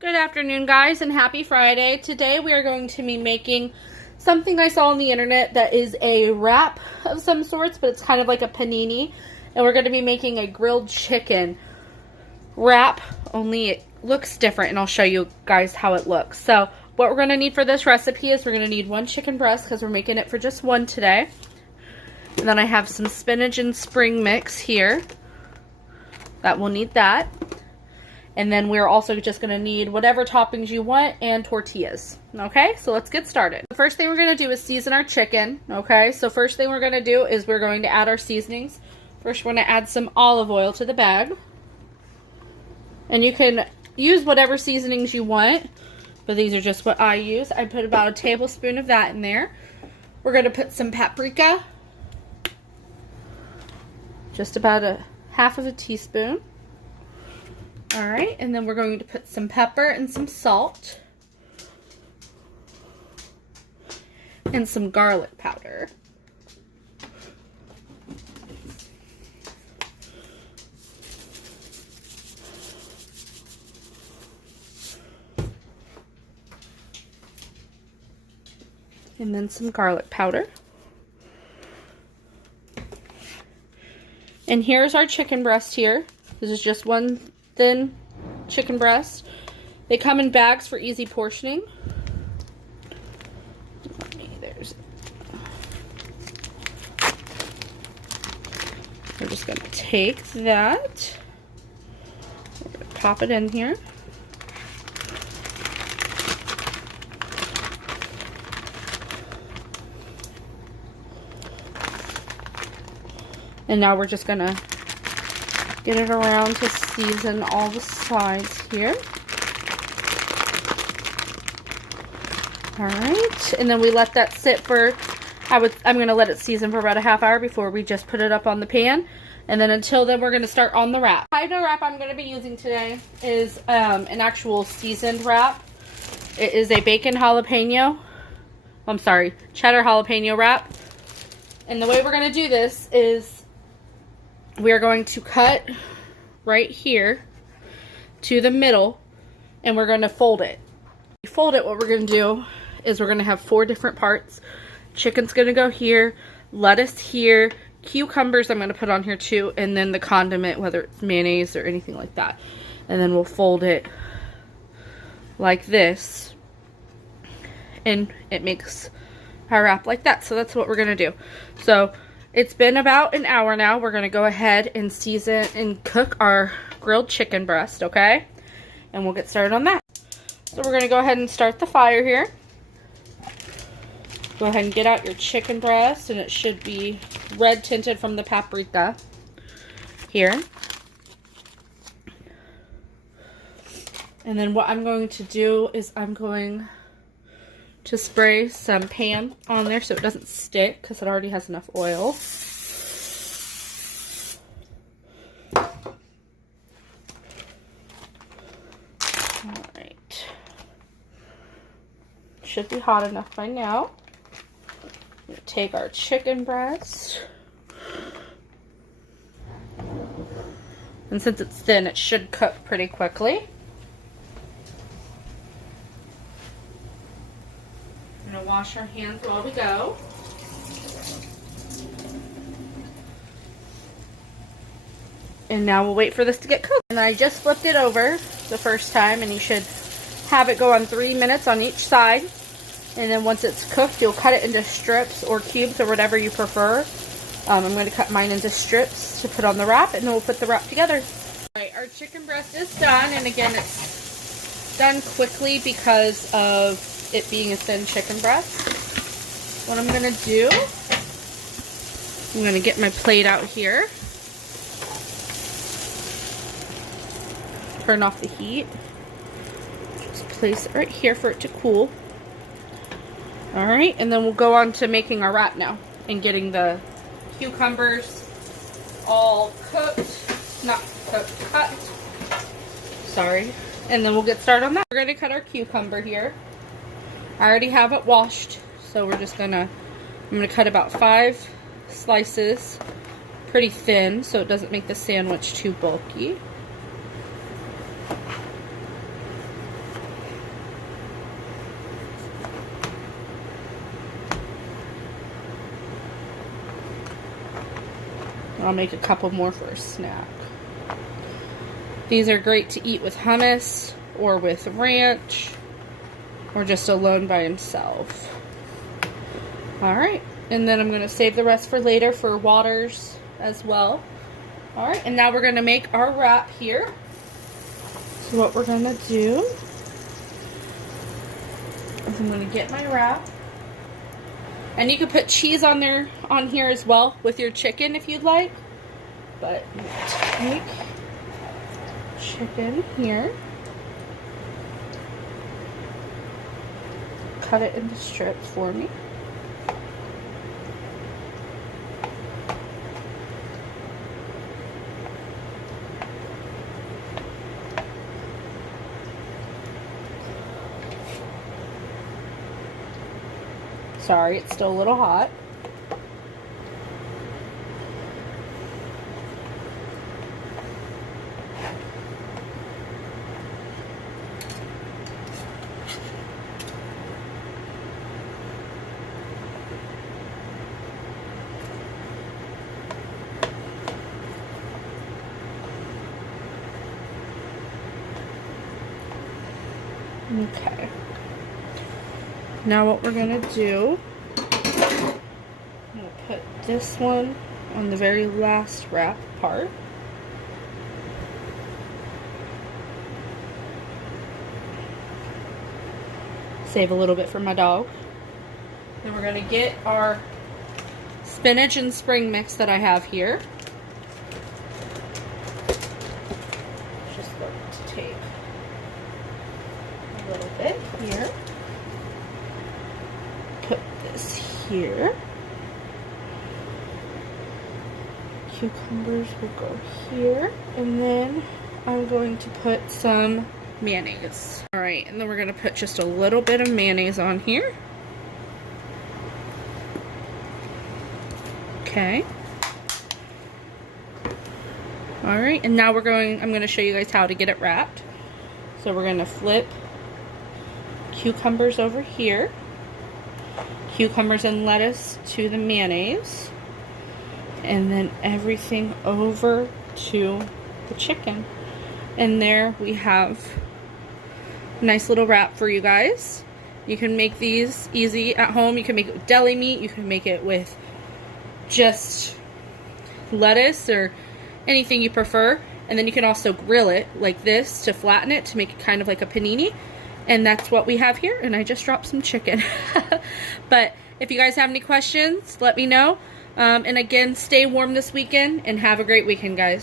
Good afternoon, guys, and happy Friday. Today we are going to be making something I saw on the internet that is a wrap of some sorts, but it's kind of like a panini. And we're going to be making a grilled chicken wrap, only it looks different, and I'll show you guys how it looks. So what we're going to need for this recipe is we're going to need one chicken breast because we're making it for just one today. And then I have some spinach and spring mix here. We'll need that. And then we're also just going to need whatever toppings you want and tortillas. Okay, so let's get started. The first thing we're going to do is season our chicken. Okay, so first thing we're going to do is we're going to add our seasonings. First, we're going to add some olive oil to the bag. And you can use whatever seasonings you want, but these are just what I use. I put about a tablespoon of that in there. We're going to put some paprika. Just about a half of a teaspoon. Alright, and then we're going to put some pepper and some salt. And some garlic powder. And then some garlic powder. And here's our chicken breast here. This is just one thin chicken breast. They come in bags for easy portioning. We're just going to take that. We're going to pop it in here. And now we're just going to get it around to season all the sides here. Alright, and then we let that sit for, I'm going to let it season for about a half hour before we just put it up on the pan. And then until then, we're going to start on the wrap. The wrap I'm going to be using today is an actual seasoned wrap. It is a cheddar jalapeno wrap. And the way we're going to do this is we are going to cut right here to the middle, and we're going to fold it. What we're going to do is we're going to have 4 different parts. Chicken's going to go here, lettuce here, cucumbers I'm going to put on here too, and then the condiment, whether it's mayonnaise or anything like that. And then we'll fold it like this, and it makes our wrap like that. So that's what we're going to do. So it's been about an hour now. We're going to go ahead and season and cook our grilled chicken breast, okay? And we'll get started on that. So we're going to go ahead and start the fire here. Go ahead and get out your chicken breast, and it should be red tinted from the paprika here. And then what I'm going to do is I'm going to spray some Pam on there so it doesn't stick because it already has enough oil. Alright. Should be hot enough by now. We're going to take our chicken breast. And since it's thin, it should cook pretty quickly. We're going to wash our hands while we go. And now we'll wait for this to get cooked. And I just flipped it over the first time, and you should have it go on 3 minutes on each side. And then once it's cooked, you'll cut it into strips or cubes or whatever you prefer. I'm going to cut mine into strips to put on the wrap, and then we'll put the wrap together. Alright, our chicken breast is done, and again, it's done quickly because of it being a thin chicken breast. What I'm going to do, I'm going to get my plate out here. Turn off the heat. Just place it right here for it to cool. Alright, and then we'll go on to making our wrap now and getting the cucumbers all cooked, not cooked, cut. Sorry. And then we'll get started on that. We're going to cut our cucumber here. I already have it washed, so we're just I'm going to cut about 5 slices, pretty thin, so it doesn't make the sandwich too bulky. I'll make a couple more for a snack. These are great to eat with hummus or with ranch or just alone by himself. Alright, and then I'm going to save the rest for later for waters as well. Alright, and now we're going to make our wrap here. So what we're going to do is I'm going to get my wrap. And you could put cheese on here as well with your chicken if you'd like. But take chicken here. Cut it into strips for me. Sorry, it's still a little hot. Okay. Now what we're going to do, I'm going to put this one on the very last wrap part. Save a little bit for my dog. Then we're going to get our spinach and spring mix that I have here. Just going to take a little bit here. Put this here. Cucumbers will go here. And then I'm going to put some mayonnaise. Alright, and then we're going to put just a little bit of mayonnaise on here. Okay. Alright, and now I'm going to show you guys how to get it wrapped. So we're going to flip cucumbers over here. Cucumbers and lettuce to the mayonnaise. And then everything over to the chicken. And there we have a nice little wrap for you guys. You can make these easy at home. You can make it with deli meat. You can make it with just lettuce or anything you prefer. And then you can also grill it like this to flatten it to make it kind of like a panini. And that's what we have here. And I just dropped some chicken. But if you guys have any questions, let me know. And again, stay warm this weekend and have a great weekend, guys.